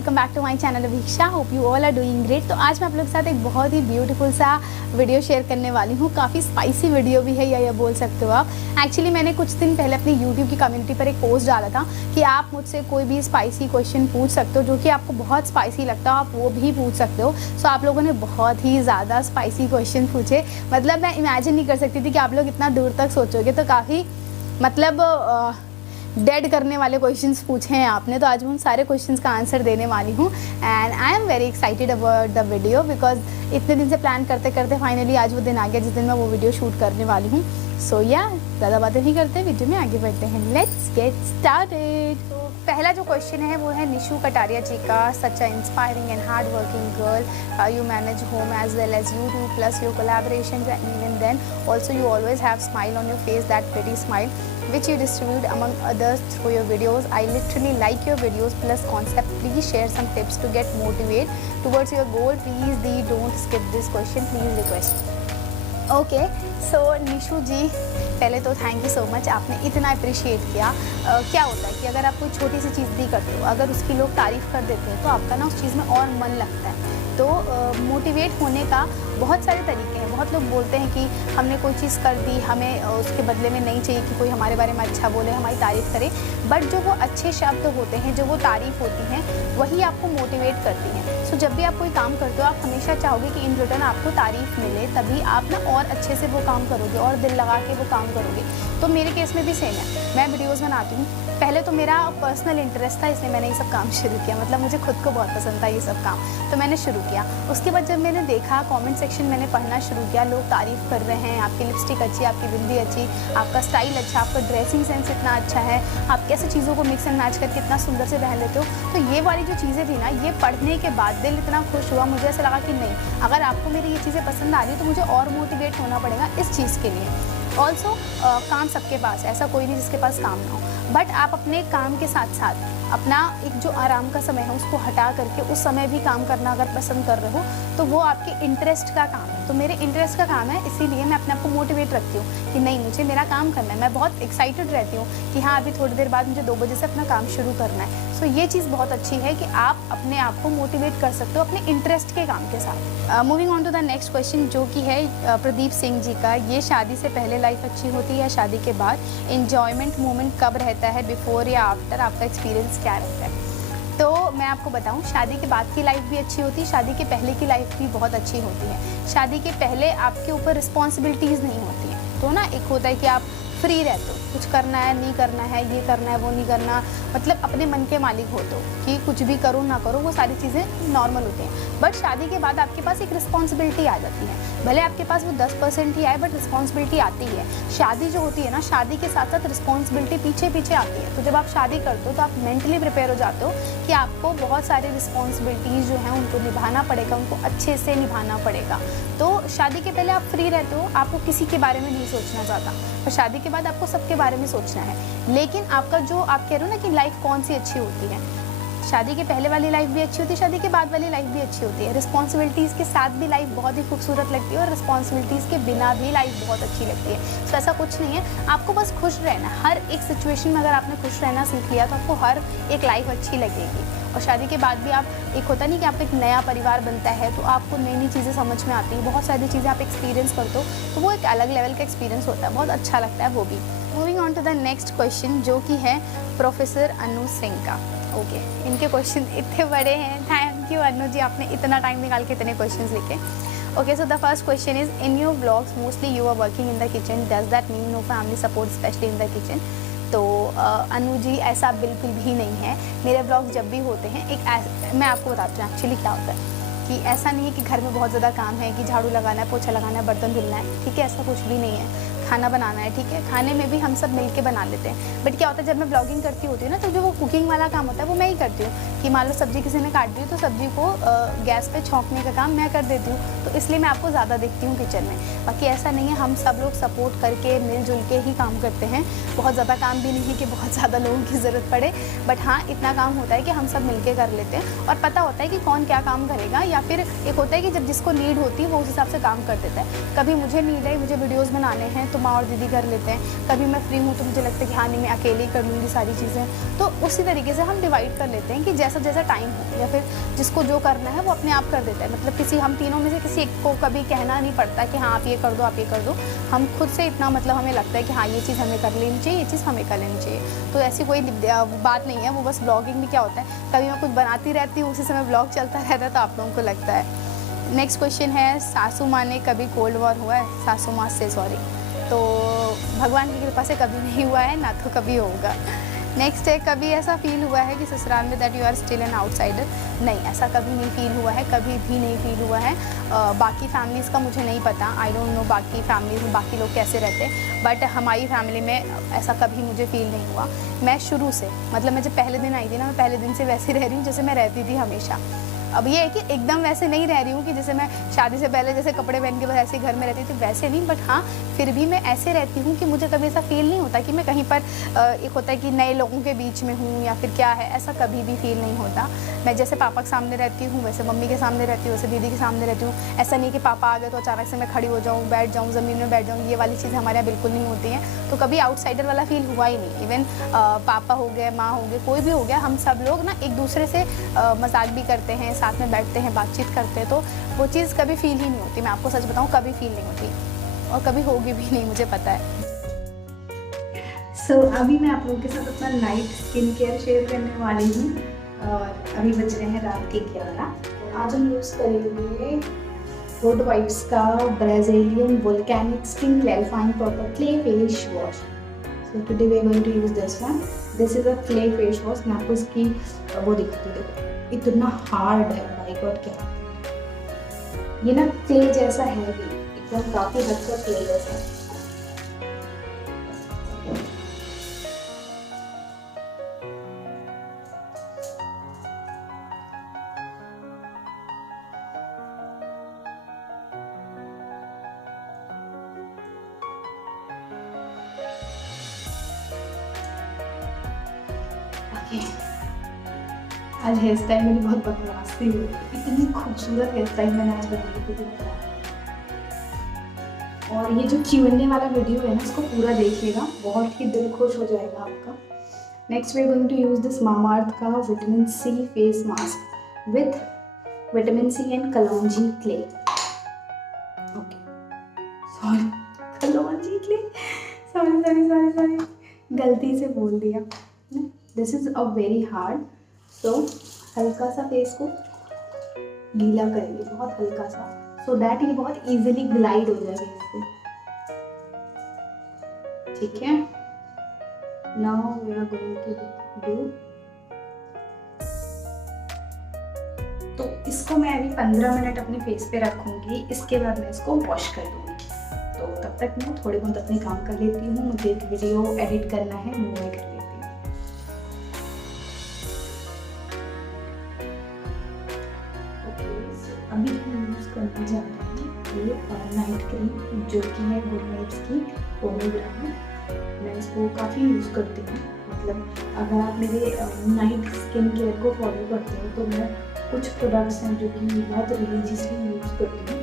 Welcome back to my channel Abhiksha. Hope you all are doing great. तो आज मैं आप लोगों के साथ एक बहुत ही ब्यूटीफुल सा वीडियो शेयर करने वाली हूँ। काफ़ी स्पाइसी वीडियो भी है या ये बोल सकते हो आप। एक्चुअली मैंने कुछ दिन पहले अपनी यूट्यूब की कम्युनिटी पर एक पोस्ट डाला था कि आप मुझसे कोई भी स्पाइसी क्वेश्चन पूछ सकते हो, जो कि आपको बहुत स्पाइसी लगता हो आप वो भी पूछ सकते हो। सो आप लोगों ने बहुत ही ज़्यादा स्पाइसी क्वेश्चन पूछे। मतलब मैं इमेजिन नहीं कर सकती थी कि आप लोग इतना दूर तक सोचोगे। तो काफ़ी मतलब डेड करने वाले क्वेश्चंस पूछे हैं आपने। तो आज मैं उन सारे क्वेश्चंस का आंसर देने वाली हूँ and I am very excited about the video because इतने दिन से प्लान करते करते फाइनली आज वो दिन आ गया जिस दिन मैं वो वीडियो शूट करने वाली हूँ। सो या ज़्यादा बातें नहीं करते, वीडियो में आगे बढ़ते हैं। Let's get started. तो पहला जो क्वेश्चन है वो है निशु कटारिया जी का। Such a inspiring and hard working girl, you manage home as well as you do, plus your collaborations and even then also you always have smile on your face, that pretty smile which you distribute among others through your videos. I literally like your videos plus concept. Please share some tips to get motivated towards your goal. Please don't skip this question, please request. Okay so Nishu ji, पहले तो thank you so much, आपने इतना appreciate किया। क्या होता है कि अगर आप कोई छोटी सी चीज़ भी करते हो, अगर उसकी लोग तारीफ़ कर देते हैं तो आपका ना उस चीज़ में और मन लगता है। तो मोटिवेट होने का बहुत सारे तरीके हैं। बहुत लोग बोलते हैं कि हमने कोई चीज़ कर दी, हमें उसके बदले में नहीं चाहिए कि कोई हमारे बारे में अच्छा बोले, हमारी तारीफ़ करे। बट जो वो अच्छे शब्द होते हैं, जो वो तारीफ़ होती हैं, वही आपको मोटिवेट करती हैं। सो जब भी आप कोई काम करते हो आप हमेशा चाहोगे कि इन रिटर्न आपको तारीफ़ मिले, तभी आप ना और अच्छे से वो काम करोगे और दिल लगा के वो काम करोगे। तो मेरे केस में भी सेम है। मैं वीडियोज़ बनाती हूँ, पहले तो मेरा पर्सनल इंटरेस्ट था, इसलिए मैंने ये सब काम शुरू किया। मतलब मुझे खुद को बहुत पसंद था ये सब काम, तो मैंने शुरू किया। उसके बाद जब मैंने देखा, कमेंट सेक्शन मैंने पढ़ना शुरू किया, लोग तारीफ़ कर रहे हैं, आपकी लिपस्टिक अच्छी, आपकी बिंदी अच्छी, आपका स्टाइल अच्छा, आपका ड्रेसिंग सेंस इतना अच्छा है, आप कैसे चीज़ों को मिक्स एंड मैच करके इतना सुंदर से पहन लेते हो। तो ये वाली जो चीज़ें थी ना, ये पढ़ने के बाद दिल इतना खुश हुआ, मुझे ऐसा लगा कि नहीं, अगर आपको मेरी ये चीज़ें पसंद आ रही तो मुझे और मोटिवेट होना पड़ेगा इस चीज़ के लिए। ऑल्सो काम सबके पास, ऐसा कोई नहीं जिसके पास काम ना हो, बट आप अपने काम के साथ साथ अपना एक जो आराम का समय है उसको हटा करके उस समय भी काम करना अगर पसंद कर रहे हो तो वो आपके इंटरेस्ट का काम है। तो मेरे इंटरेस्ट का काम है, इसीलिए मैं अपने आप को मोटिवेट रखती हूँ कि नहीं, मुझे मेरा काम करना है। मैं बहुत एक्साइटेड रहती हूँ कि हाँ, अभी थोड़ी देर बाद मुझे 2 बजे से अपना काम शुरू करना है। सो ये चीज़ बहुत अच्छी है कि आप अपने आप को मोटिवेट कर सकते हो अपने इंटरेस्ट के काम के साथ। Moving on to the next question, जो कि है प्रदीप सिंह जी का। ये शादी से पहले लाइफ अच्छी होती है या शादी के बाद? इंजॉयमेंट मोमेंट कब रहता है, बिफोर या आफ्टर? आपका एक्सपीरियंस क्या रहता है? तो मैं आपको बताऊं, शादी के बाद की लाइफ भी अच्छी होती है, शादी के पहले की लाइफ भी बहुत अच्छी होती है। शादी के पहले आपके ऊपर रिस्पॉन्सिबिलिटीज़ नहीं होती हैं। तो ना एक होता है कि आप फ्री रहते हो, कुछ करना है नहीं करना है, ये करना है वो नहीं करना, मतलब अपने मन के मालिक होते हो कि कुछ भी करो ना करो, वो सारी चीज़ें नॉर्मल होती हैं। बट शादी के बाद आपके पास एक रिस्पॉन्सिबिलिटी आ जाती है। भले आपके पास वो 10% ही आए, बट रिस्पॉन्सिबिलिटी आती है। शादी जो होती है ना, शादी के साथ साथ रिस्पॉन्सिबिलिटी पीछे पीछे आती है। तो जब आप शादी करते हो तो आप मेंटली प्रिपेयर हो जाते हो कि आपको बहुत सारी रिस्पॉन्सिबिलिटीज़ जो हैं उनको निभाना पड़ेगा, उनको अच्छे से निभाना पड़ेगा। तो शादी के पहले आप फ्री रहते हो, आपको किसी के बारे में नहीं सोचना चाहता, और शादी के बाद आपको सबके बारे में सोचना है। लेकिन आपका जो आप कह रहे हो ना कि लाइफ कौन सी अच्छी होती है, शादी के पहले वाली लाइफ भी अच्छी होती है, शादी के बाद वाली लाइफ भी अच्छी होती है। रिस्पॉन्सिबिलिटीज़ के साथ भी लाइफ बहुत ही खूबसूरत लगती है और रिस्पॉन्सिबिलिटीज़ के बिना भी लाइफ बहुत अच्छी लगती है। तो ऐसा कुछ नहीं है, आपको बस खुश रहना। हर एक सिचुएशन में अगर आपने खुश रहना सीख लिया तो आपको हर एक लाइफ अच्छी लगेगी। और शादी के बाद भी आप, एक होता नहीं कि आपका एक नया परिवार बनता है तो आपको नई नई चीज़ें समझ में आती हैं, बहुत सारी चीज़ें आप एक्सपीरियंस करते हो, तो वो एक अलग लेवल का एक्सपीरियंस होता है, बहुत अच्छा लगता है वो भी। Moving on to the next question, जो कि है प्रोफेसर अनु सिंह का। ओके, इनके क्वेश्चन इतने बड़े हैं। थैंक यू अनु जी, आपने इतना टाइम निकाल के इतने क्वेश्चन लिखे। Okay, so the first question is, in your vlogs mostly you are working in the kitchen, does that mean no family support specially in the kitchen? तो अनु जी, ऐसा बिल्कुल भी नहीं है। मेरे व्लॉग जब भी होते हैं, मैं आपको बताती हूँ एक्चुअली क्या होता है कि ऐसा नहीं है कि घर में बहुत ज़्यादा काम है कि झाड़ू लगाना है, पोछा लगाना है, बर्तन धुलना है, ठीक है, ऐसा कुछ भी नहीं है। खाना बनाना है, ठीक है, खाने में भी हम सब मिलके बना लेते हैं। बट क्या होता है, जब मैं ब्लॉगिंग करती होती हूँ ना, तो जो वो कुकिंग वाला काम होता है वो मैं ही करती हूँ। कि मान लो सब्ज़ी किसी ने काट दी तो सब्ज़ी को गैस पे छौंकने का काम मैं कर देती हूँ, तो इसलिए मैं आपको ज़्यादा देखती हूँ किचन में। बाकी ऐसा नहीं है, हम सब लोग सपोर्ट करके मिलजुल के ही काम करते हैं। बहुत ज़्यादा काम भी नहीं है कि बहुत ज़्यादा लोगों की ज़रूरत पड़े, बट हाँ, इतना काम होता है कि हम सब मिल के कर लेते हैं और पता होता है कि कौन क्या काम करेगा। या फिर एक होता है कि जब जिसको नीड होती है वो उस हिसाब से काम कर देता है। कभी मुझे नीड है, मुझे वीडियोज़ बनाने हैं तो माँ और दीदी कर लेते हैं, कभी मैं फ्री हूँ तो मुझे लगता है कि हाँ नहीं मैं अकेले ही कर लूँगी सारी चीज़ें। तो उसी तरीके से हम डिवाइड कर लेते हैं कि जैसा जैसा टाइम हो या फिर जिसको जो करना है वो अपने आप कर देता है। मतलब किसी हम तीनों में से किसी एक को कभी कहना नहीं पड़ता कि हाँ आप ये कर दो, आप ये कर दो। हम खुद से इतना मतलब हमें लगता है कि हाँ ये चीज़ हमें कर लेनी चाहिए, ये चीज़ हमें कर लेनी चाहिए। तो ऐसी कोई बात नहीं है। वो बस ब्लॉगिंग में क्या होता है, कभी मैं कुछ बनाती रहती हूँ, उसी समय ब्लॉग चलता रहता है तो आप लोगों को लगता है। नेक्स्ट क्वेश्चन है, सासू माँ ने कभी कोल्ड वॉर हुआ है? सासू माँ से सॉरी, तो भगवान की कृपा से कभी नहीं हुआ है, ना तो कभी होगा। नेक्स्ट है, कभी ऐसा फील हुआ है कि ससुराल में that you are still an outsider? नहीं, ऐसा कभी नहीं फील हुआ है, कभी भी नहीं फील हुआ है। बाकी फैमिलीज़ का मुझे नहीं पता, आई डोंट नो बाकी फैमिलीज़ में बाकी लोग कैसे रहते हैं, बट हमारी फैमिली में ऐसा कभी मुझे फील नहीं हुआ। मैं शुरू से, मतलब मैं जब पहले दिन आई थी ना, मैं पहले दिन से वैसे रह रही हूँ जैसे मैं रहती थी हमेशा। अब ये है कि एकदम वैसे नहीं रह रही हूँ कि जैसे मैं शादी से पहले जैसे कपड़े पहन के बस ऐसे ही घर में रहती थी, वैसे नहीं, बट हाँ फिर भी मैं ऐसे रहती हूँ कि मुझे कभी ऐसा फील नहीं होता कि मैं कहीं पर एक होता है कि नए लोगों के बीच में हूँ या फिर क्या है, ऐसा कभी भी फील नहीं होता। मैं जैसे पापा के सामने रहती हूँ वैसे मम्मी के सामने रहती हूँ, वैसे दीदी के सामने रहती हूँ। ऐसा नहीं कि पापा आ गए तो अचानक से मैं खड़ी हो जाऊँ, बैठ जाऊँ, ज़मीन में बैठ जाऊँ, ये वाली चीज़ हमारे यहाँ बिल्कुल नहीं होती है। तो कभी आउटसाइडर वाला फील हुआ ही नहीं। इवन पापा हो गए, माँ हो गए, कोई भी हो गया, हम सब लोग ना एक दूसरे से मजाक भी करते हैं, साथ में बैठते हैं, बातचीत करते हैं, तो वो चीज़ कभी फील ही नहीं होती। मैं आपको सच बताऊँ, कभी फील नहीं होती और कभी होगी भी नहीं, मुझे पता है। अभी मैं आप लोगों के साथ अपना नाइट स्किन केयर शेयर करने वाली हूँ और अभी बज रहे हैं रात के 11। आज हम यूज़ करेंगे गुड वाइब्स का Brazilian volcanic skin clarifying proper clay face wash. So today we are going to use this one. This is a clay face wash. मैं आपको इसकी वो दिखाती हूँ, देखो इतना हार्ड है, माय गॉड क्या ये ना क्ले जैसा है भी, एकदम काफ़ी हद तक क्ले जैसा है। आज हेयर स्टाइल मेरी बहुत बकवास थी, इतनी खूबसूरत हेयर स्टाइल मैंने आज बनाई थी। और ये जो Q&A वाला वीडियो है ना, इसको पूरा देखिएगा, बहुत ही दिल खुश हो जाएगा आपका। Next we are going to use this Mamaearth का vitamin C face mask with vitamin C and kalonji clay. Okay sorry, kalonji clay, sorry गलती से बोल दिया। This is a very hard, तो हल्का सा फेस को गीला करेंगे, बहुत हल्का सा, सो दैट ये बहुत इजीली ग्लाइड हो जाएगा इससे। ठीक है, now we are going to do, तो इसको मैं अभी 15 मिनट अपने फेस पे रखूंगी, इसके बाद मैं इसको वॉश कर दूंगी। तो तब तक मैं थोड़े बहुत अपने काम कर लेती हूँ, मुझे एक वीडियो एडिट करना है, वो मैं कर लेती हूँ। अभी हम यूज़ करने जा रहे हैं ये नाइट क्रीम, जो कि है गुड वाइब्स की पोमेग्रेनेट। मैं इसको काफ़ी यूज़ करती हूँ, मतलब अगर आप मेरे नाइट स्किन केयर को फॉलो करते हो तो मैं कुछ प्रोडक्ट्स हैं जो कि बहुत रिलीजियसली यूज़ करती हूँ।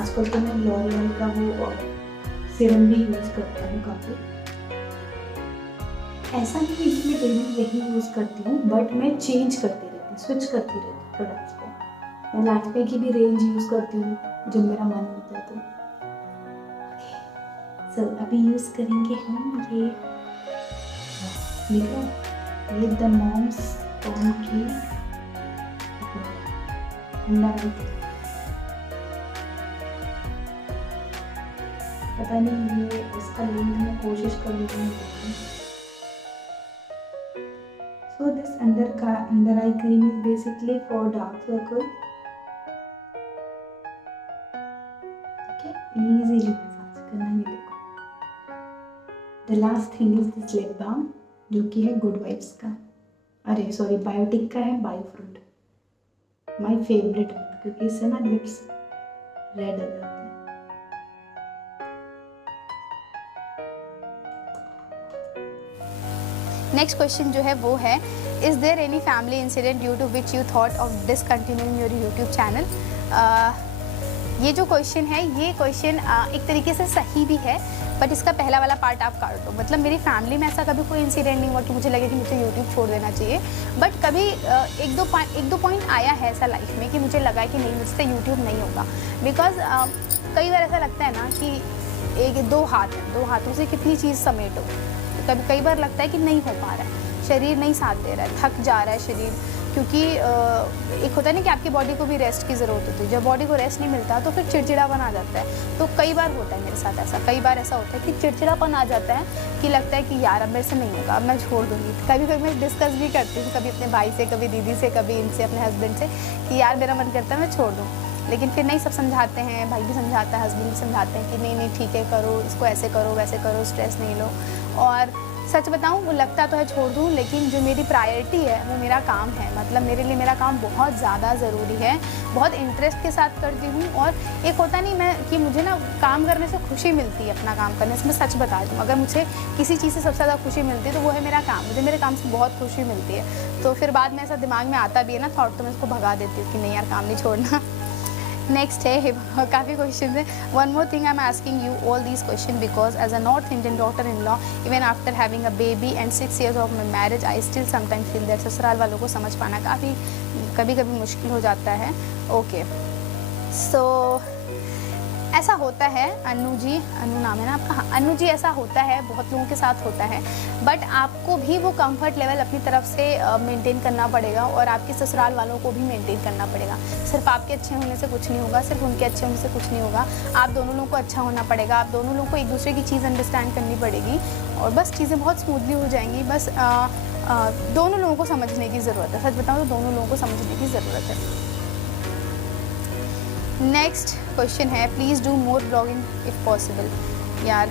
आजकल तो मैं लॉरियल का वो सीरम भी यूज़ करता हूँ काफ़ी। ऐसा नहीं है कि मैं डेली यही यूज़ करती हूँ, बट मैं चेंज करती रहती हूँ, स्विच करती रहती हूँ प्रोडक्ट्स को। मैं लैक्मे की भी रेंज यूज़ करती हूँ जब मेरा मन होता है तो। सो अभी यूज़ करेंगे हम ये देखो, द मॉम्स पॉम की पता नहीं, ये इसका लिंक मैं कोशिश करूँगी। So this under eye cream is basically for dark circle. Easily massage करना है। देखो, the last thing is this lip balm, जो कि है गुड वाइब्स का, अरे सॉरी बायोटिक का है, बायो फ्रूट, माय फेवरेट, क्योंकि इससे ना लिप्स रेड हो जाते हैं। नेक्स्ट क्वेश्चन जो है वो है, is there any family incident due to which you thought of discontinuing your YouTube channel? ये जो क्वेश्चन है, ये क्वेश्चन एक तरीके से सही भी है, बट इसका पहला वाला पार्ट आप काट दो। मतलब मेरी फैमिली में ऐसा कभी कोई इंसिडेंट नहीं हुआ कि मुझे लगे कि मुझे यूट्यूब छोड़ देना चाहिए, बट कभी एक दो पॉइंट आया है ऐसा लाइफ में कि मुझे लगा कि नहीं, मुझसे यूट्यूब नहीं होगा। बिकॉज कई बार ऐसा लगता है ना कि दो हाथ हैं, दो हाथों से कितनी चीज़ समेटो। तो कई बार लगता है कि नहीं हो पा रहा है, शरीर नहीं साथ दे रहा है, थक जा रहा है शरीर, क्योंकि एक होता है ना कि आपकी बॉडी को भी रेस्ट की ज़रूरत होती है। जब बॉडी को रेस्ट नहीं मिलता तो फिर चिड़चिड़ापन आ जाता है। तो कई बार होता है मेरे साथ ऐसा, कई बार ऐसा होता है कि चिड़चिड़ापन आ जाता है कि लगता है कि यार अब मेरे से नहीं होगा, अब मैं छोड़ दूँगी। कभी कभी मैं डिस्कस भी करती हूँ, कभी अपने भाई से, कभी दीदी से, कभी इनसे, अपने हस्बैंड से, कि यार मेरा मन करता है मैं छोड़ दूँ। लेकिन फिर नहीं, सब समझाते हैं, भाई भी समझाता है, हस्बैंड भी समझाते हैं कि नहीं नहीं ठीक है, करो इसको, ऐसे करो वैसे करो, स्ट्रेस नहीं लो। और सच बताऊं, वो लगता तो है छोड़ दूं, लेकिन जो मेरी प्रायोरिटी है वो मेरा काम है। मतलब मेरे लिए मेरा काम बहुत ज़्यादा ज़रूरी है, बहुत इंटरेस्ट के साथ करती हूँ। और एक होता नहीं मैं कि मुझे ना काम करने से खुशी मिलती है, अपना काम करने से। मैं सच बता दूँ, अगर मुझे किसी चीज़ से सबसे ज़्यादा खुशी मिलती है तो वो है मेरा काम। मुझे मेरे काम से बहुत खुशी मिलती है। तो फिर बाद में ऐसा दिमाग में आता भी है ना थॉट, तो मैं उसको भगा देती हूँ कि नहीं यार, काम नहीं छोड़ना। नेक्स्ट है, काफ़ी क्वेश्चन है। One more thing, I am asking you all these questions because as a North Indian daughter in law, even after having a baby and 6 years of my marriage, I still sometimes feel that ससुराल वालों को समझ पाना काफ़ी कभी कभी मुश्किल हो जाता है। ओके, सो ऐसा होता है अनु जी, अनु नाम है ना आपका, हाँ अनु जी, ऐसा होता है, बहुत लोगों के साथ होता है। बट आपको भी वो कंफर्ट लेवल अपनी तरफ से मेंटेन करना पड़ेगा, और आपके ससुराल वालों को भी मेंटेन करना पड़ेगा। सिर्फ आपके अच्छे होने से कुछ नहीं होगा, सिर्फ उनके अच्छे होने से कुछ नहीं होगा। आप दोनों लोगों को अच्छा होना पड़ेगा, आप दोनों लोगों को एक दूसरे की चीज़ अंडरस्टैंड करनी पड़ेगी, और बस चीज़ें बहुत स्मूथली हो जाएंगी। बस दोनों लोगों को समझने की ज़रूरत है। सच बताऊँ तो दोनों लोगों को समझने की ज़रूरत है। नेक्स्ट क्वेश्चन है, please do more blogging if possible. यार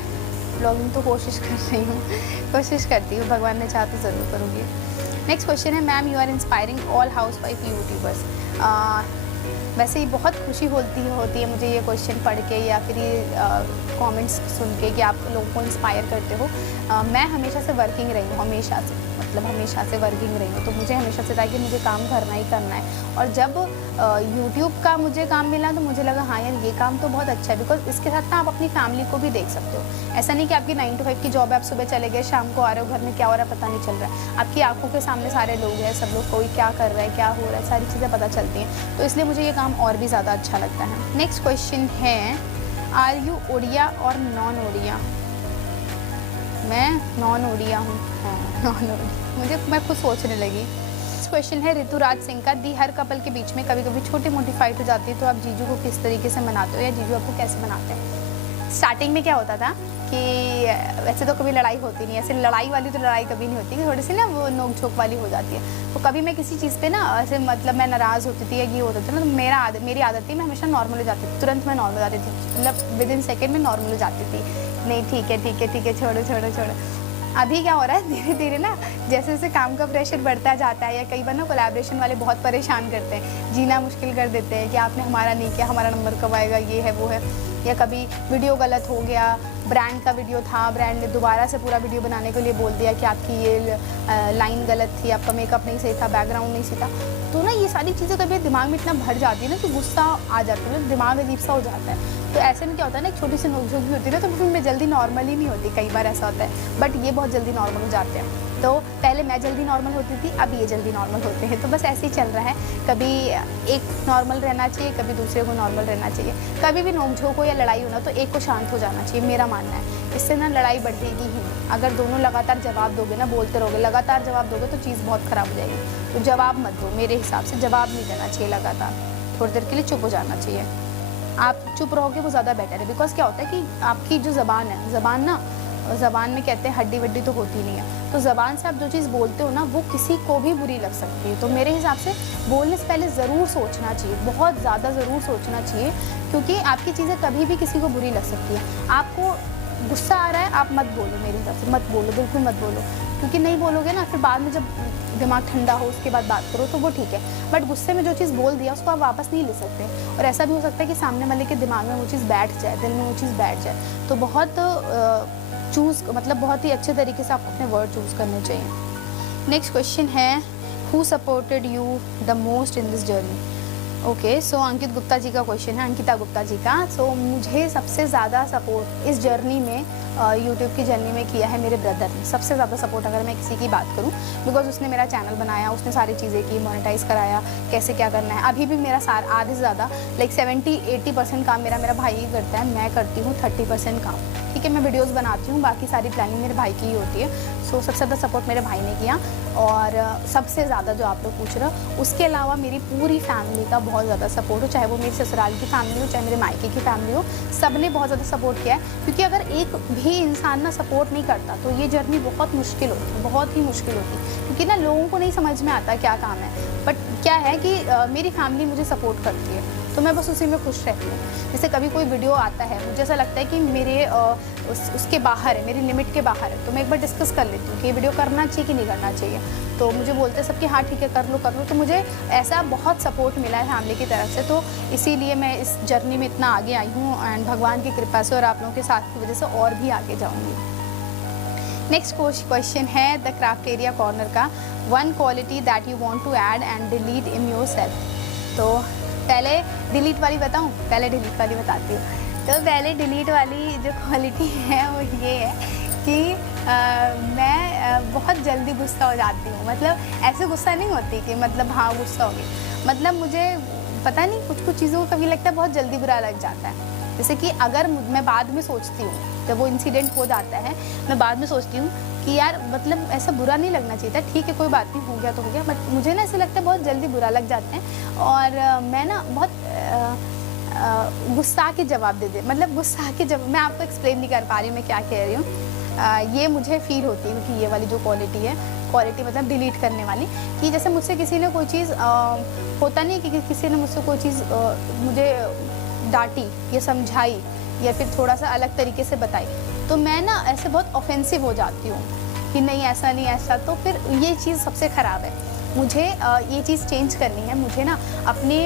ब्लॉगिंग तो कोशिश कर रही हूँ, कोशिश करती हूँ, भगवान ने चाहा तो ज़रूर करूँगी। नेक्स्ट क्वेश्चन है, ma'am you are inspiring all housewife YouTubers. वैसे ही बहुत खुशी होती है मुझे ये क्वेश्चन पढ़ के, या फिर ये कमेंट्स सुन के कि आप लोगों को इंस्पायर करते हो। मैं हमेशा से वर्किंग रही हूँ, हमेशा से, मतलब हमेशा से वर्किंग रही हूँ। तो मुझे हमेशा से था कि मुझे काम करना ही करना है। और जब यूट्यूब का मुझे काम मिला तो मुझे लगा हाँ यार ये काम तो बहुत अच्छा है, बिकॉज इसके साथ ना आप अपनी फैमिली को भी देख सकते हो। ऐसा नहीं कि आपकी 9 to 5 की जॉब है, आप सुबह चले गए, शाम को आ रहे हो, घर में क्या हो रहा है पता नहीं चल रहा है। आपकी आंखों के सामने सारे लोग हैं, सब लोग कोई क्या कर रहा है, क्या हो रहा है, सारी चीज़ें पता चलती हैं। तो इसलिए मुझे ये काम और भी ज़्यादा अच्छा लगता है। नेक्स्ट क्वेश्चन है, आर यू ओडिया और नॉन ओडिया? मैं नॉन ओडिया हूँ, हाँ नॉन ओडिया, मैं खुद सोचने लगी। क्वेश्चन है ऋतुराज सिंह का, दी हर कपल के बीच में कभी कभी छोटी मोटी फाइट हो जाती है, तो आप जीजू को किस तरीके से मनाते हो, या जीजू आपको कैसे मनाते हैं? स्टार्टिंग में क्या होता था कि वैसे तो कभी लड़ाई होती नहीं, ऐसे लड़ाई वाली तो लड़ाई कभी नहीं होती, थोड़ी सी ना वो नोक झोंक वाली हो जाती है। तो कभी मैं किसी चीज़ पे ना ऐसे मतलब मैं नाराज़ होती थी या ये होता था ना, तो मेरी आदत थी, मैं हमेशा नॉर्मल हो जाती थी, तुरंत मैं नॉर्मल हो जाती थी, मतलब विद इन सेकेंड में नॉर्मल हो जाती थी। नहीं ठीक है ठीक है ठीक है, छोड़ो छोड़ो छोड़ो। अभी क्या हो रहा है, धीरे धीरे ना जैसे जैसे काम का प्रेशर बढ़ता जाता है, या कई बार ना कोलैबोरेशन वाले बहुत परेशान करते हैं, जीना मुश्किल कर देते हैं कि आपने हमारा नहीं किया, हमारा नंबर कब आएगा, ये है वो है। या कभी वीडियो गलत हो गया, ब्रांड का वीडियो था, ब्रांड ने दोबारा से पूरा वीडियो बनाने के लिए बोल दिया कि आपकी ये लाइन गलत थी, आपका मेकअप नहीं सही था, बैकग्राउंड नहीं सही था। तो ना ये सारी चीज़ें कभी दिमाग में इतना भर जाती है ना कि गुस्सा आ जाता है, दिमाग अजीब सा हो जाता है। तो ऐसे में क्या होता है ना, एक छोटी सी नोकझोंक भी होती है ना, तो फिर मैं जल्दी नॉर्मल ही नहीं होती, कई बार ऐसा होता है, बट ये बहुत जल्दी नॉर्मल हो जाते हैं। तो पहले मैं जल्दी नॉर्मल होती थी, अब ये जल्दी नॉर्मल होते हैं। तो बस ऐसे ही चल रहा है, कभी एक नॉर्मल रहना चाहिए, कभी दूसरे को नॉर्मल रहना चाहिए। कभी भी नोकझोंक हो या लड़ाई हो ना, तो एक को शांत हो जाना चाहिए, मेरा मानना है। इससे ना लड़ाई बढ़ेगी ही नहीं। अगर दोनों लगातार जवाब दोगे ना, बोलते रहोगे, लगातार जवाब दोगे तो चीज़ बहुत ख़राब हो जाएगी। तो जवाब मत दो, मेरे हिसाब से जवाब नहीं देना चाहिए लगातार, थोड़ी देर के लिए चुप हो जाना चाहिए। आप चुप रहोगे वो ज़्यादा बेटर है, बिकॉज क्या होता है कि आपकी जो ज़बान है, ज़बान में कहते हैं हड्डी वड्डी तो होती नहीं है, तो ज़बान से आप जो चीज़ बोलते हो ना, वो किसी को भी बुरी लग सकती है। तो मेरे हिसाब से बोलने से पहले ज़रूर सोचना चाहिए, बहुत ज़्यादा ज़रूर सोचना चाहिए, क्योंकि आपकी चीज़ें कभी भी किसी को बुरी लग सकती है। आपको गुस्सा आ रहा है, आप मत बोलो, मेरे हिसाब से मत बोलो, बिल्कुल मत बोलो, क्योंकि नहीं बोलोगे ना, फिर बाद में जब दिमाग ठंडा हो उसके बाद बात करो तो वो ठीक है। बट गुस्से में जो चीज़ बोल दिया उसको आप वापस नहीं ले सकते, और ऐसा भी हो सकता है कि सामने वाले के दिमाग में वो चीज़ बैठ जाए, दिल में वो चीज़ बैठ जाए। तो बहुत बहुत ही अच्छे तरीके से आपको अपने वर्ड चूज़ करने चाहिए। नेक्स्ट क्वेश्चन है, who supported you the most in this journey? Okay, so Ankit Gupta ji का क्वेश्चन है, अंकिता गुप्ता जी का। सो मुझे सबसे ज़्यादा सपोर्ट इस जर्नी में, यूट्यूब की जर्नी में किया है मेरे ब्रदर ने। सबसे ज़्यादा सपोर्ट अगर मैं किसी की बात करूं, बिकॉज उसने मेरा चैनल बनाया, उसने सारी चीज़ें की, मोनेटाइज कराया, कैसे क्या करना है। अभी भी मेरा आधे से ज़्यादा लाइक 70-80% काम मेरा भाई ही करता है, मैं करती हूँ 30% काम। ठीक है, मैं वीडियोस बनाती हूँ, बाकी सारी प्लानिंग मेरे भाई की ही होती है। सो सबसे ज़्यादा सपोर्ट मेरे भाई ने किया। और सबसे ज़्यादा जो आप लोग पूछ रहे हो, उसके अलावा मेरी पूरी फैमिली का बहुत ज़्यादा सपोर्ट हो, चाहे वो मेरी ससुराल की फैमिली हो, चाहे मेरे मायके की फैमिली हो, सब ने बहुत ज़्यादा सपोर्ट किया है। क्योंकि अगर एक भी इंसान ना सपोर्ट नहीं करता तो ये जर्नी बहुत मुश्किल होती, बहुत ही मुश्किल होती। क्योंकि ना लोगों को नहीं समझ में आता क्या काम है, बट क्या है कि मेरी फैमिली मुझे सपोर्ट करती है, तो मैं बस उसी में खुश रहती हूँ। जैसे कभी कोई वीडियो आता है, मुझे ऐसा लगता है कि मेरे उसके बाहर है, मेरी लिमिट के बाहर है, तो मैं एक बार डिस्कस कर लेती हूँ कि ये वीडियो करना चाहिए कि नहीं करना चाहिए। तो मुझे बोलते सब कि हाँ ठीक है कर लो कर लो। तो मुझे ऐसा बहुत सपोर्ट मिला है फैमिली की तरफ से, तो इसीलिए मैं इस जर्नी में इतना आगे आई हूँ, एंड भगवान की कृपा से और आप लोगों के साथ की वजह से और भी आगे जाऊँगी। नेक्स्ट क्वेश्चन है द क्राफ्ट एरिया कॉर्नर का, one quality that you want to add and delete in yourself. तो पहले डिलीट वाली बताऊं, पहले डिलीट वाली बताती हूँ। तो पहले डिलीट वाली जो क्वालिटी है वो ये है कि मैं बहुत जल्दी गुस्सा हो जाती हूँ। मतलब ऐसे गुस्सा नहीं होती कि मतलब हाँ गुस्सा हो गई, मतलब मुझे पता नहीं कुछ चीज़ों को कभी लगता है बहुत जल्दी बुरा लग जाता है। जैसे कि अगर मैं बाद में सोचती हूँ, जब वो इंसिडेंट हो जाता है, मैं बाद में सोचती हूँ कि यार मतलब ऐसा बुरा नहीं लगना चाहिए था, ठीक है कोई बात नहीं, हो गया तो हो गया। बट मुझे ना ऐसे लगता है बहुत जल्दी बुरा लग जाते हैं, और मैं ना बहुत गुस्सा के जवाब दे मतलब गुस्सा के जवाब, मैं आपको एक्सप्लेन नहीं कर पा रही हूँ मैं क्या कह रही हूँ। ये मुझे फील होती है कि ये वाली जो क्वालिटी है, क्वालिटी मतलब डिलीट करने वाली, कि जैसे मुझसे किसी ने कोई चीज़ होता नहीं कि किसी ने मुझसे कोई चीज़ मुझे डांटी या समझाई या फिर थोड़ा सा अलग तरीके से बताई, तो मैं ना ऐसे बहुत ऑफेंसिव हो जाती हूँ कि नहीं ऐसा नहीं ऐसा। तो फिर ये चीज़ सबसे ख़राब है। मुझे ये चीज़ चेंज करनी है। मुझे ना अपने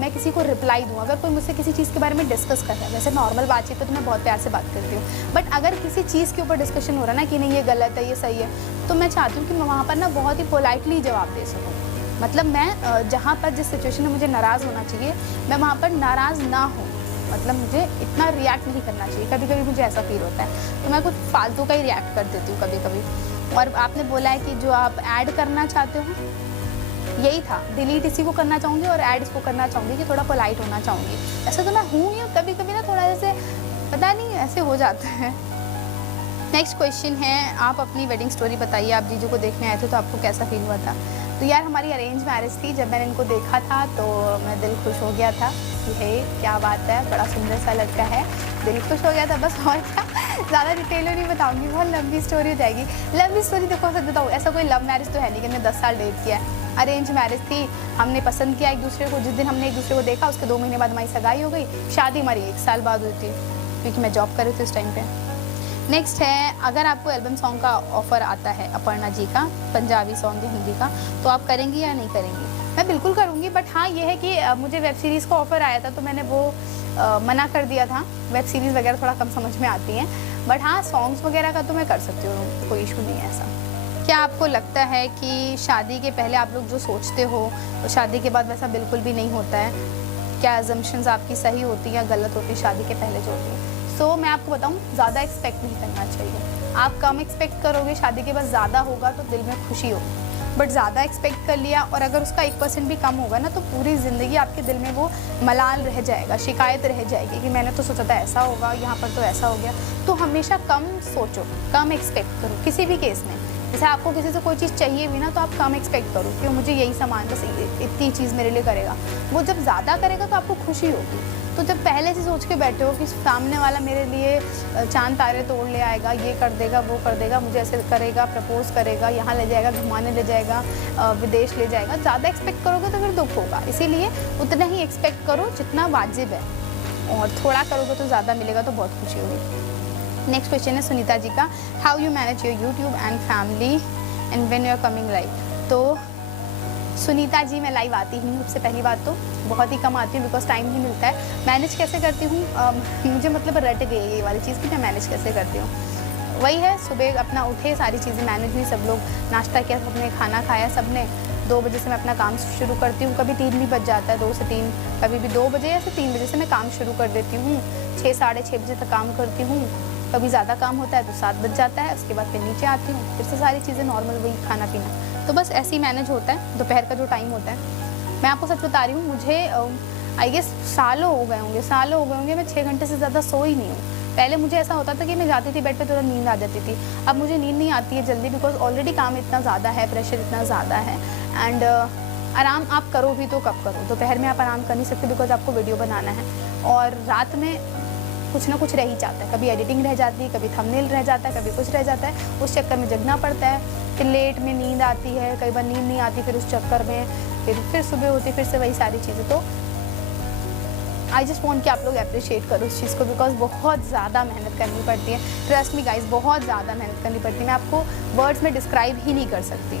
मैं किसी को रिप्लाई दूँ, अगर कोई मुझसे किसी चीज़ के बारे में डिस्कस कर रहा है, वैसे नॉर्मल बातचीत तो मैं बहुत प्यार से बात करती हूँ, बट अगर किसी चीज़ के ऊपर डिस्कशन हो रहा है ना कि नहीं ये गलत है ये सही है, तो मैं चाहती हूँ कि मैं वहाँ पर ना बहुत ही पोलाइटली जवाब दे सकूँ। मतलब मैं जहाँ पर जिस सिचुएशन में मुझे नाराज़ होना चाहिए, मैं वहाँ पर नाराज़ ना हूँ। मतलब मुझे इतना रिएक्ट नहीं करना चाहिए। कभी कभी मुझे ऐसा फील होता है, तो मैं कुछ फालतू का ही रिएक्ट कर देती हूँ कभी कभी। और आपने बोला है कि जो आप ऐड करना चाहते हो, यही था, डिलीट इसी को करना चाहूँगी और ऐड इसको करना चाहूँगी कि थोड़ा पोलाइट होना चाहूँगी। ऐसा तो मैं हूँ ही, कभी कभी ना थोड़ा ऐसे पता नहीं ऐसे हो जाता है। नेक्स्ट क्वेश्चन है, आप अपनी वेडिंग स्टोरी बताइए। आप जीजू को देखने आए थे तो आपको कैसा फील हुआ था? तो यार हमारी अरेंज मैरिज थी। जब मैंने इनको देखा था तो मैं दिल खुश हो गया था कि हे क्या बात है, बड़ा सुंदर सा लड़का है, दिल खुश हो गया था बस। और क्या, ज़्यादा डिटेल में नहीं बताऊँगी, बहुत लंबी स्टोरी हो जाएगी। लंबी स्टोरी देखो सच बताऊँ, ऐसा कोई लव मैरिज तो है नहीं कि मैंने 10 साल डेट किया है। अरेंज मैरिज थी, हमने पसंद किया एक दूसरे को। जिस दिन हमने एक दूसरे को देखा उसके 2 महीने बाद हमारी सगाई हो गई। शादी हमारी 1 साल बाद हुई थी, क्योंकि मैं जॉब कर रही थी उस टाइम पे। नेक्स्ट है, अगर आपको एल्बम सॉन्ग का ऑफ़र आता है अपर्णा जी का, पंजाबी सॉन्ग या हिंदी का, तो आप करेंगी या नहीं करेंगी? मैं बिल्कुल करूँगी, बट हाँ ये है कि मुझे वेब सीरीज़ का ऑफ़र आया था तो मैंने वो मना कर दिया था। वेब सीरीज़ वगैरह थोड़ा कम समझ में आती हैं, बट हाँ सॉन्ग्स वगैरह का तो मैं कर सकती हूँ, कोई इशू नहीं है ऐसा। क्या आपको लगता है कि शादी के पहले आप लोग जो सोचते हो तो शादी के बाद वैसा बिल्कुल भी नहीं होता है? क्या अजम्पशंस आपकी सही होती है या गलत होती है शादी के पहले जो होती है? सो मैं आपको बताऊँ, ज़्यादा एक्सपेक्ट नहीं करना चाहिए। आप कम एक्सपेक्ट करोगे, शादी के बाद ज़्यादा होगा तो दिल में खुशी होगी। बट ज़्यादा एक्सपेक्ट कर लिया और अगर उसका 1% भी कम होगा ना, तो पूरी ज़िंदगी आपके दिल में वो मलाल रह जाएगा, शिकायत रह जाएगी कि मैंने तो सोचा था ऐसा होगा, यहाँ पर तो ऐसा हो गया। तो हमेशा कम सोचो, कम एक्सपेक्ट करो किसी भी केस में। जैसे आपको किसी से कोई चीज़ चाहिए भी ना, तो आप कम एक्सपेक्ट करो कि मुझे यही सामान, बस इतनी चीज़ मेरे लिए करेगा। वो जब ज़्यादा करेगा तो आपको खुशी होगी। तो जब पहले से सोच के बैठे हो कि सामने वाला मेरे लिए चांद तारे तोड़ ले आएगा, ये कर देगा वो कर देगा, मुझे ऐसे करेगा, प्रपोज करेगा, यहाँ ले जाएगा, घुमाने ले जाएगा, विदेश ले जाएगा, ज़्यादा एक्सपेक्ट करोगे तो फिर दुख होगा। इसीलिए उतना ही एक्सपेक्ट करो जितना वाजिब है, और थोड़ा करोगे तो ज़्यादा मिलेगा तो बहुत खुशी होगी। नेक्स्ट क्वेश्चन है सुनीता जी का, how you manage your YouTube and family and when you are coming live? तो सुनीता जी मैं लाइव आती ही नहीं, सबसे पहली बात तो बहुत ही कम आती हूँ, बिकॉज टाइम नहीं मिलता है। मैनेज कैसे करती हूँ, मुझे मतलब रट गई ये वाली चीज़ कि मैं मैनेज कैसे करती हूँ। वही है, सुबह अपना उठे, सारी चीज़ें मैनेज हुई, सब लोग नाश्ता किया, सबने खाना खाया, सबने 2 बजे से मैं अपना काम शुरू करती हूँ, कभी 3 भी बज जाता है, 2 से 3, कभी भी 2 बजे या फिर 3 बजे से मैं काम शुरू कर देती हूँ। 6 साढ़े 6 बजे तक काम करती हूँ। कभी ज़्यादा काम होता है तो 7 बज जाता है, उसके बाद फिर नीचे आती हूँ, फिर से सारी चीज़ें नॉर्मल, वही खाना पीना। तो बस ऐसे ही मैनेज होता है दोपहर का जो टाइम होता है। मैं आपको सच बता रही हूँ, मुझे आई गेस सालों हो गए होंगे मैं 6 घंटे से ज़्यादा सो ही नहीं हूँ। पहले मुझे ऐसा होता था कि मैं जाती थी बेड पे, तुरंत नींद आ जाती थी। अब मुझे नींद नहीं आती है जल्दी, बिकॉज ऑलरेडी काम इतना ज़्यादा है, प्रेशर इतना ज़्यादा है। एंड आराम आप करो भी तो कब करो, दोपहर में आप आराम कर नहीं सकते, बिकॉज आपको वीडियो बनाना है। और रात में कुछ ना कुछ रह ही जाता है, कभी एडिटिंग रह जाती है, कभी थंबनेल रह जाता है, कभी कुछ रह जाता है, उस चक्कर में जगना पड़ता है। फिर लेट में नींद आती है, कई बार नींद नहीं आती, फिर उस चक्कर में फिर सुबह होती, फिर से वही सारी चीज़ें। तो आई जस्ट वॉन्ट कि आप लोग अप्रिशिएट करो उस चीज़ को, बिकॉज बहुत ज़्यादा मेहनत करनी पड़ती है। ट्रस्ट मी गाइज, बहुत ज़्यादा मेहनत करनी पड़ती है, मैं आपको वर्ड्स में डिस्क्राइब ही नहीं कर सकती।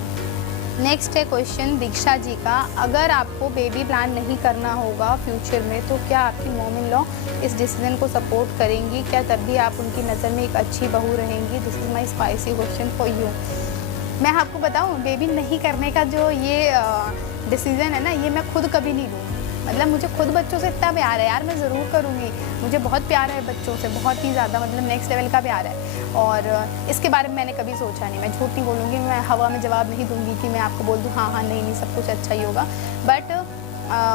नेक्स्ट है क्वेश्चन दीक्षा जी का, अगर आपको बेबी प्लान नहीं करना होगा फ्यूचर में तो क्या आपकी मॉम इन लॉ इस डिसीजन को सपोर्ट करेंगी? क्या तब भी आप उनकी नज़र में एक अच्छी बहू रहेंगी? This is my spicy question for you. मैं आपको बताऊँ, बेबी नहीं करने का जो ये डिसीज़न है ना, ये मैं खुद कभी नहीं लूँगी। मतलब मुझे खुद बच्चों से इतना प्यार है यार, मैं ज़रूर करूँगी। मुझे बहुत प्यार है बच्चों से, बहुत ही ज़्यादा, मतलब नेक्स्ट लेवल का प्यार है। और इसके बारे में मैंने कभी सोचा नहीं, मैं झूठ नहीं बोलूँगी, मैं हवा में जवाब नहीं दूँगी कि मैं आपको बोल दूँ हाँ हाँ नहीं सब कुछ अच्छा ही होगा। बट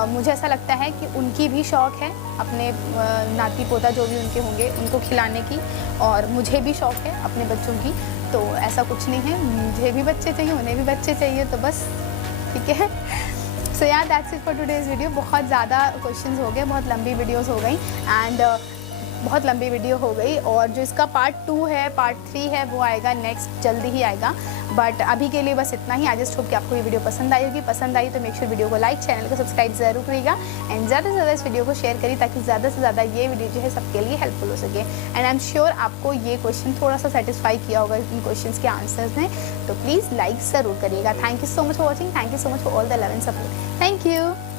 मुझे ऐसा लगता है कि उनकी भी शौक़ है अपने नाती पोता जो भी उनके होंगे उनको खिलाने की, और मुझे भी शौक़ है अपने बच्चों की। तो ऐसा कुछ नहीं है, मुझे भी बच्चे चाहिए, उन्हें भी बच्चे चाहिए, तो बस ठीक है। सो यार that's it for today's video. बहुत ज़्यादा क्वेश्चंस हो गए, बहुत लंबी वीडियोस हो गई एंड बहुत लंबी वीडियो हो गई। और जो इसका पार्ट 2 है, पार्ट 3 है, वो आएगा नेक्स्ट, जल्दी ही आएगा। बट अभी के लिए बस इतना ही। आई जस्ट होप कि आपको ये वीडियो पसंद आई होगी। पसंद आई तो मेक श्योर वीडियो को लाइक, चैनल को सब्सक्राइब जरूर करिएगा एंड ज़्यादा से ज़्यादा इस वीडियो को शेयर करिए, ताकि ज़्यादा से ज़्यादा ये वीडियो जो है सबके लिए हेल्पफुल हो सके। एंड आई एम श्योर आपको ये क्वेश्चन थोड़ा सा सेटिस्फाई किया होगा इन क्वेश्चन के आंसर्स ने, तो प्लीज़ लाइक ज़रूर करिएगा। Thank you so much for watching, thank you so much for all the love and support. Thank you.